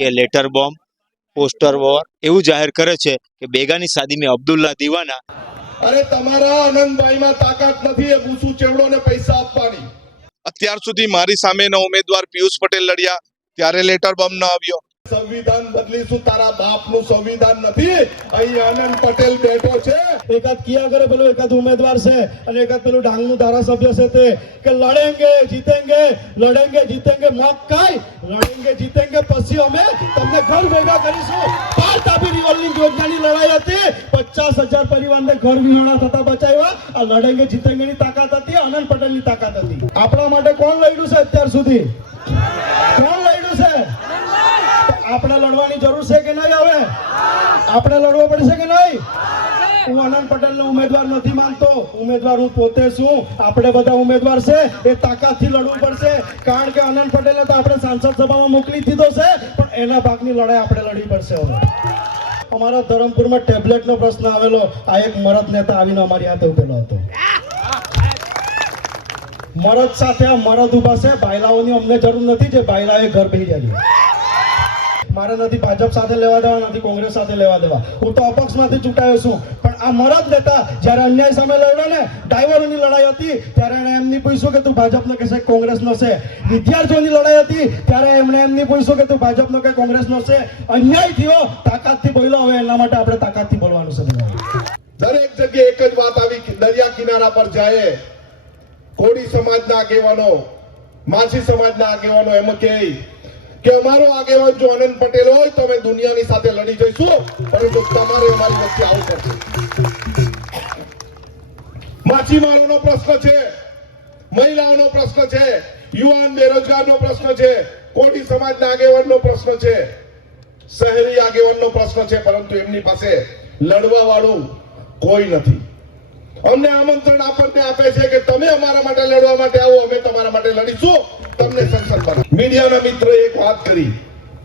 કે letter bomb, poster war એવું જાહેર કરે છે કે બેગાની શાદી में અબ્દુલ્લા દીવાના। અરે તમારા આનંદભાઈમાં તાકાત નથી એ બુસુ ચેવડોને પૈસા આપવાની। અત્યાર સુધી મારી સામેના ઉમેદવાર પિયુષ પટેલ લડ્યા ત્યારે લેટર બોમ્બ ન આવ્યો। સંવિધાન બદલીશું તારા બાપનું સંવિધાન નથી। અહીં આનંદ પટેલ બેઠો છે। એકાદ કિયા કરે પેલો એકાદ ઉમેદવાર છે અને એકાદ પેલું ડાંગનું ધારાસભ્ય છે તે કે લડેંગે જીતેંગે મક્કાઈ લડેંગે જીતેંગે પછી અમે તમને ઘર ભેગા કરીશું। પાર તાપી રિવોલ્વિંગ યોજનાની લડાઈ હતી, 50,000 પરિવારને ઘર વિહોણા થતા બચાવ્યા। આ લડેંગે જીતેંગેની તાકાત હતી, આનંદ પટેલની તાકાત હતી। આપણા માટે કોણ લડ્યું છે અત્યાર સુધી? કોણ લડ્યું છે? આપણે લડવાની જરૂર છે કે નહીં? હવે આપણે લડવો પડશે કે નહીં? હું આનંદ પટેલનો ઉમેદવાર નથી માનતો, ઉમેદવાર હું પોતે છું। આપણે બધા ઉમેદવાર છે એ તાકાતથી લડવું પડશે, કારણ કે આનંદ પટેલે તો આપણે સાંસદ સભામાં મોકલી દીધો છે, પણ એના ભાગની લડાઈ આપણે લડવી પડશે। હવે અમારા ધરમપુરમાં ટેબ્લેટનો પ્રશ્ન આવેલો, આ એક મરદ નેતા આવીને અમારી હાથે ઉભેલો હતો। મરદ સાથે આ મરદ ઉભા છે, બાયલાઓની અમને જરૂર નથી જે બાયલાએ ઘર બેસી જાય। મારે નથી ભાજપ સાથે લેવા દેવા, નથી કોંગ્રેસ સાથે લેવા દેવા, હું તો અપક્ષમાંથી ચૂંટાયો છું। પણ આ મરદ નેતા જ્યારે અન્યાય સામે લડ્યો ને, ડ્રાઈવરોની લડાઈ હતી ત્યારે એણે એમ નહીં પૂછ્યું કે તું ભાજપનો કે કોંગ્રેસનો છે। વિદ્યાર્થીઓની લડાઈ હતી ત્યારે એમણે એમ નહીં પૂછ્યું કે તું ભાજપનો કે કોંગ્રેસનો છે। અન્યાય થયો, તાકાતથી બોલ્યો, હવે એના માટે આપણે તાકાતથી બોલવાનું છે। દરેક જગ્યાએ એક જ વાત આવી કે દરિયા કિનારા પર જાય કોળી સમાજના આગેવાનો, માછી સમાજના આગેવાનો એમ કહે કે અમારો આગેવાન જો આનંદ પટેલ હોય તો અમે દુનિયાની સાથે લડી જઈશું, પરંતુ તમારે અમારી વચ્ચે આવવું પડશે। માછીમારોનો પ્રશ્ન છે, મહિલાઓનો પ્રશ્ન છે, યુવાન બેરોજગારનો પ્રશ્ન છે, કોળી સમાજના આગેવાનનો પ્રશ્ન છે, શહેરી આગેવાનનો પ્રશ્ન છે, પરંતુ એમની પાસે લડવા વાળું કોઈ નથી। અમને આમંત્રણ આપણને આપે છે કે તમે અમારા માટે લડવા માટે આવો, અમે તમારા માટે લડીશું, તમને સંસદ બનાવો। મીડિયાના મિત્રએ એક વાત કરી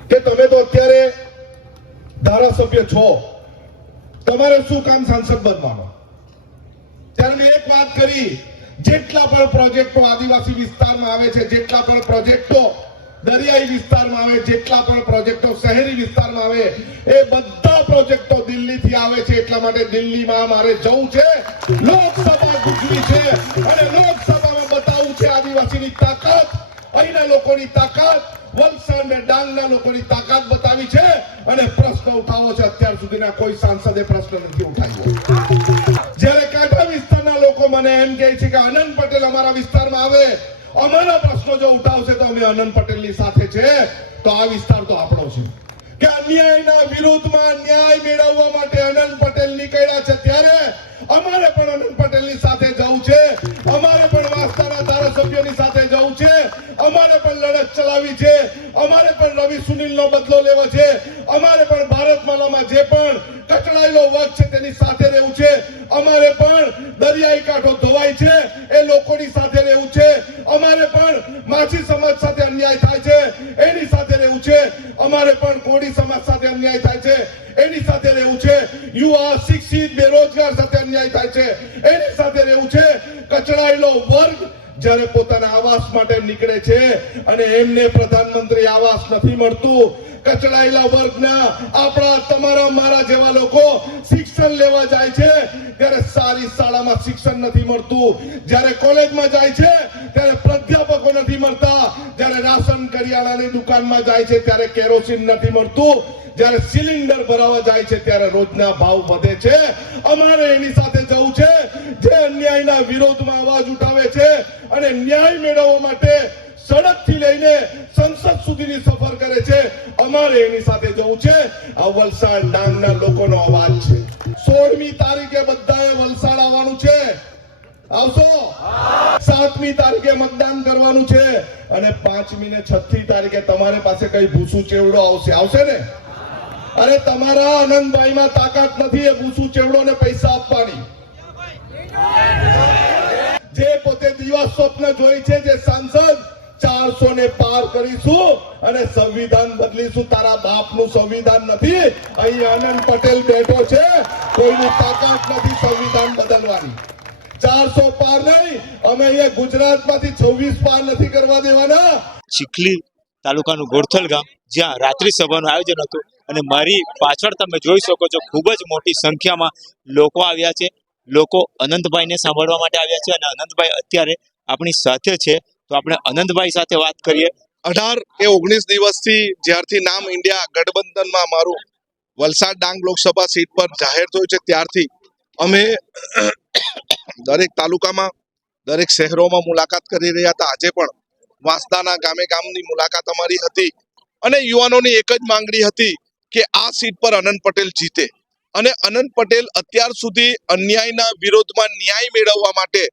કે તમે તો અત્યારે ધારાસભ્ય છો, તમારે શું કામ સાંસદ બનવાનું? ત્યારે મેં એક વાત કરી, જેટલા પણ પ્રોજેક્ટો આદિવાસી વિસ્તારમાં આવે છે, જેટલા પણ પ્રોજેક્ટો દરિયાઈ વિસ્તારમાં આવે, જેટલા પણ પ્રોજેક્ટો શહેરી વિસ્તારમાં આવે, એ બધા પ્રોજેક્ટો દિલ્હીથી આવે છે। એટલા માટે દિલ્હીમાં મારે જવું છે, લોકસભા ગુજવી છે અને લોકસભામાં બતાવવું છે આદિવાસીની તાકાત, અહીંના લોકોની તાકાત, વલસાડ અને ડાંગના લોકોની તાકાત બતાવી છે અને પ્રશ્ન ઉઠાવવો છે। અત્યાર સુધીના કોઈ સાંસદે પ્રશ્ન નથી ઉઠાવ્યો। જ્યારે કાંઠા વિસ્તારના લોકો મને એમ કહે છે કે આનંદ પટેલ અમારા વિસ્તારમાં આવે, અમારા પ્રશ્નો જો ઉઠાવશે તો અમે આનંદ પટેલની સાથે છે, તો આ વિસ્તાર તો આપણો છે। કે અન્યાયના વિરુદ્ધમાં ન્યાય મેળવવા માટે આનંદ પટેલ નીકળ્યા છે, ત્યારે અમારે પણ આનંદ પટેલની સાથે જવું છે, અમારે પણ વાસ્તાના ધારાસભ્યોની સાથે જવું છે, અમારે પણ લડત ચલાવવી છે, અમારે પણ રવિ સુનિલનો બદલો લેવો છે, અમારે પણ ભારતમાલામાં જે પણ કચડાયેલો વર્ગ છે તેની સાથે રહેવું છે, અમારે પણ દરિયાઈ કાંઠો ધોવાય છે એ લોકોની સાથે રહેવું છે, અમારે પણ માછી સમાજ સાથે અન્યાય થાય છે એની સાથે રહેવું છે, અમારે પણ કોળી સમાજ સાથે અન્યાય થાય છે એની સાથે રહેવું છે, યુવા શિક્ષિત બેરોજગાર સાથે અન્યાય થાય છે એની સાથે રહેવું છે। કચડાયેલો વર્ગ જ્યારે પોતાના આવાસ માટે નીકળે છે અને એમને પ્રધાનમંત્રી આવાસ નથી મળતું, કચડાયેલા વર્ગના આપણા તમારા મારા જેવા લોકો શિક્ષણ લેવા જાય છે ત્યારે સારી શાળામાં શિક્ષણ નથી મળતું, જ્યારે કોલેજમાં જાય છે ત્યારે પ્રાધ્યાપકો નથી મળતા, જ્યારે રાશન કરિયાણાની દુકાનમાં જાય છે ત્યારે કેરોસીન નથી મળતું, જ્યારે સિલિન્ડર ભરાવા જાય છે ત્યારે રોજના ભાવ વધે છે। અમારે એની સાથે જવું છે જે અન્યાયના વિરોધમાં અવાજ ઉઠાવે છે અને ન્યાય મેળવવા માટે સડકથી લઈને સંસદ સુધીની સફર કરે છે, અમારે એની સાથે જવું છે। આ વલસાડ ડાંગના લોકોનો અવાજ છે। 16મી તારીખે બધાએ વલસાડ આવવાનું છે, આવશો? 7મી તારીખે મતદાન કરવાનું છે અને 5મી ને 6મી તારીખે તમારી પાસે કઈ ભૂસું ચેવડો આવશે, આવશે ને? અરે તમારા આનંદભાઈમાં તાકાત નથી એ ભૂસું ચેવડોને પૈસા આપવાની। જે પોતે દિવસ સ્વપ્ન જોઈ છે, જે સાંસદ 400 ને પાર કરીશું અને સંવિધાન બદલીશું, તારા બાપનું સંવિધાન નથી। અહીં આનંદ પટેલ બેઠો છે, કોઈની તાકાત નથી સંવિધાન બદલવાની। 400 પાર નહીં, અમે અહીંયા ગુજરાતમાંથી 26 પાર નથી કરવા દેવાના. ચીખલી તાલુકાનું ગોરથલ ગામ, જ્યાં રાત્રિ સભાનું આયોજન હતું અને મારી પાછળ તમે જોઈ શકો છો ખૂબ જ મોટી સંખ્યામાં લોકો આવ્યા છે. લોકો અનંતભાઈને સાંભળવા માટે આવ્યા છે અને અનંતભાઈ અત્યારે આપણી સાથે છે, તો આપણે અનંતભાઈ સાથે વાત કરીએ. 18 કે 19 દિવસથી જ્યારથી નામ ઇન્ડિયા ગઠબંધનમાં મારું વલસાડ ડાંગ લોકસભા સીટ પર જાહેર થયું છે, ત્યારથી અમે દરેક તાલુકામાં દરેક શહેરોમાં મુલાકાત કરી રહ્યા હતા. આજે પણ વાંસદાના ગામે ગામની મુલાકાત અમારી હતી અને યુવાનોની એક જ માંગણી હતી કે આ સીટ પર અનંત પટેલ જીતે અને અનંત પટેલ અત્યાર સુધી અન્યાયના વિરોધમાં ન્યાય મેળવવા માટે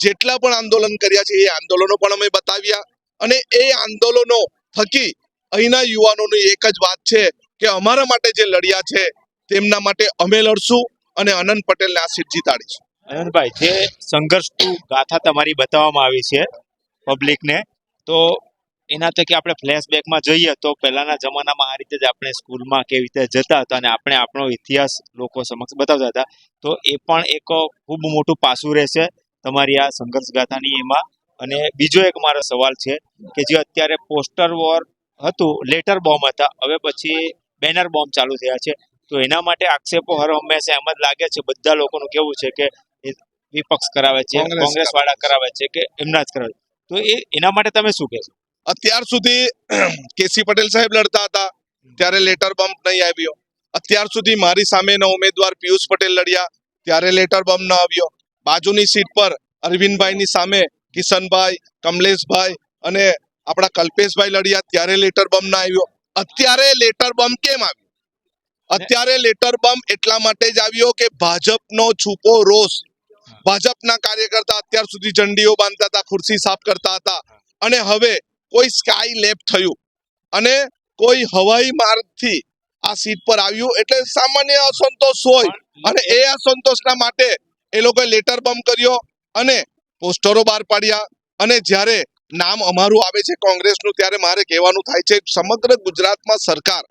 જેટલા પણ આંદોલન કર્યા છે એ આંદોલનો પણ અમે બતાવ્યા અને એ આંદોલનો થકી અહીંના યુવાનોની એક જ વાત છે કે અમારા માટે જે લડ્યા છે તેમના માટે અમે લડશું અને અનંત પટેલને આ સીટ જીતાડીશું. અનંતભાઈ, જે સંઘર્ષ ગાથા તમારી બતાવવામાં આવી છે પબ્લિકને, તો એના થકી આપણે ફ્લેશબેકમાં જઈએ તો પહેલાના જમાનામાં આ રીતે જ આપણે સ્કૂલમાં કેવી રીતે જતા હતા અને આપણે આપણો ઇતિહાસ લોકો સમક્ષ બતાવતા હતા, તો એ પણ એક ખૂબ મોટું પાસું રહેશે તમારી આ સંઘર્ષ ગાથાની એમાં. અને બીજો એક મારો સવાલ છે કે જે અત્યારે પોસ્ટર વોર હતું, લેટર બોમ્બ હતા, હવે પછી બેનર બોમ્બ ચાલુ થયા છે, તો એના માટે આક્ષેપો હર હંમેશા એમ જ લાગે છે, બધા લોકોનું કેવું છે કે એ વિપક્ષ કરાવે છે, કોંગ્રેસ વાળા કરાવે છે કે એમના જ કરાવે, તો એના માટે તમે શું કહેશો? અત્યાર સુધી કેસી પટેલ સાહેબ લડતા હતા ત્યારે લેટર બમ્પ નહીં આવ્યો. અત્યાર સુધી મારી સામેના ઉમેદવાર પિયુષ પટેલ લડ્યા ત્યારે લેટર બમ્પ ન આવ્યો. બાજુની સીટ પર અરવિંદભાઈની સામે કિશનભાઈ, કમલેશભાઈ અને આપણા કલ્પેશભાઈ લડ્યા ત્યારે લેટર બમ્પ ના આવ્યો. અત્યારે લેટર બમ્પ કેમ આવ્યો? અત્યારે લેટર બમ્પ એટલા માટે જ આવ્યો કે ભાજપનો છુપો રોષ, ભાજપના કાર્યકર્તા અત્યાર સુધી ઝંડીઓ બાંધતા હતા, ખુરશી સાફ કરતા હતા અને હવે કોઈ સ્કાય લેબ થયું અને કોઈ હવાઈ માર્ગથી આ સીટ પર આવ્યું એટલે સામાન્ય અસંતોષ હોય અને એ અસંતોષના માટે એ લોકોએ લેટર બમ્પ કર્યો અને પોસ્ટરો બહાર પાડ્યા. અને જ્યારે નામ અમારું આવે છે કોંગ્રેસનું ત્યારે મારે કહેવાનું થાય છે સમગ્ર ગુજરાતમાં સરકાર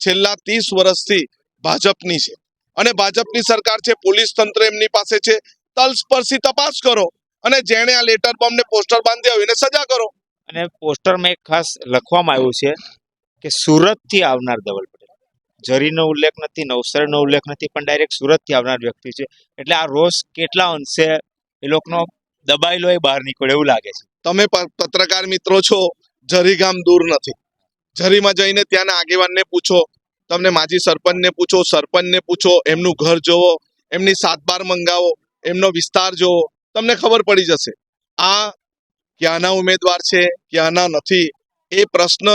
છેલ્લા 30 વર્ષથી ભાજપની છે અને ભાજપની સરકાર છે, પોલીસ તંત્ર એમની પાસે છે, તલસ્પર્શી તપાસ કરો અને જેણે આ લેટર બોમ્બ ને પોસ્ટર બાંધ્યા હોય એને સજા કરો. અને પોસ્ટરમાં એક ખાસ લખવામાં આવ્યું છે કે સુરતથી આવનાર ધવલ પટેલ, જરીનો ઉલ્લેખ નથી, નવસારીનો ઉલ્લેખ નથી, પણ ડાયરેક્ટ સુરતથી આવનાર વ્યક્તિ છે, એટલે આ રોષ કેટલા અંશે એ લોકોનો દબાયેલો એ બહાર નીકળે એવું લાગે છે. તમે પત્રકાર મિત્રો છો, જરી ગામ દૂર નથી. જરીમાં જઈને ત્યાંના આગેવાનને પૂછો, તમને માજી સરપંચને પૂછો, સરપંચને પૂછો, એમનું ઘર જોવો, એમની 7-12 મંગાવો, એમનો વિસ્તાર જોવો, તમને ખબર પડી જશે આ ક્યાંના ઉમેદવાર છે ક્યાંના નથી. એ પ્રશ્ન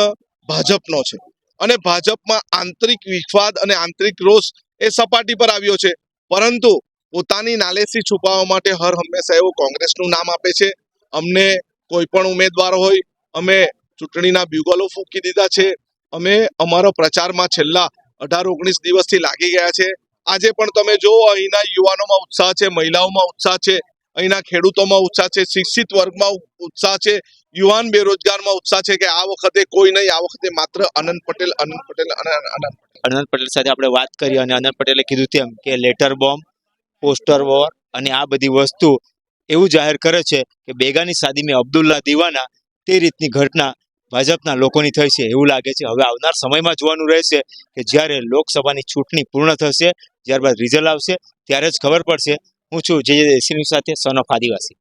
ભાજપનો છે અને ભાજપમાં આંતરિક વિવાદ અને આંતરિક રોષ એ સપાટી પર આવ્યો છે, પરંતુ પોતાની નાલેસી છુપાવવા માટે હર હંમેશા એવું કોંગ્રેસનું નામ આપે છે. અમને કોઈ પણ ઉમેદવાર હોય, અમે ચૂંટણીના બ્યુગલો ફૂંકી દીધા છે, અમે અમારો પ્રચારમાં છેલ્લા 18-19 દિવસથી લાગી ગયા છે. આજે પણ તમે જો અહીંના યુવાનોમાં ઉત્સાહ છે, મહિલાઓમાં ઉત્સાહ છે, અહીંના ખેડૂતોમાં ઉત્સાહ છે, શિક્ષિત વર્ગમાં ઉત્સાહ છે, યુવાન બેરોજગારમાં ઉત્સાહ છે કે આ વખતે કોઈ નહીં, આ વખતે માત્ર અનંત પટેલ અને અનંત પટેલ સાથે આપણે વાત કરી અને અનંત પટેલે કીધું તેમ કે લેટર બોમ્બ, પોસ્ટર વોર અને આ બધી વસ્તુ એવું જાહેર કરે છે કે બેગાની શાદી મેં અબ્દુલ્લા દીવાના, તે રીતની ઘટના ભાજપના લોકોની થઈ છે એવું લાગે છે. હવે આવનાર સમયમાં જોવાનું રહેશે કે જ્યારે લોકસભાની ચૂંટણી પૂર્ણ થશે, ત્યારબાદ રિઝલ્ટ આવશે, ત્યારે જ ખબર પડશે. હું છું જે દેશી સાથે સન ઓફ આદિવાસી.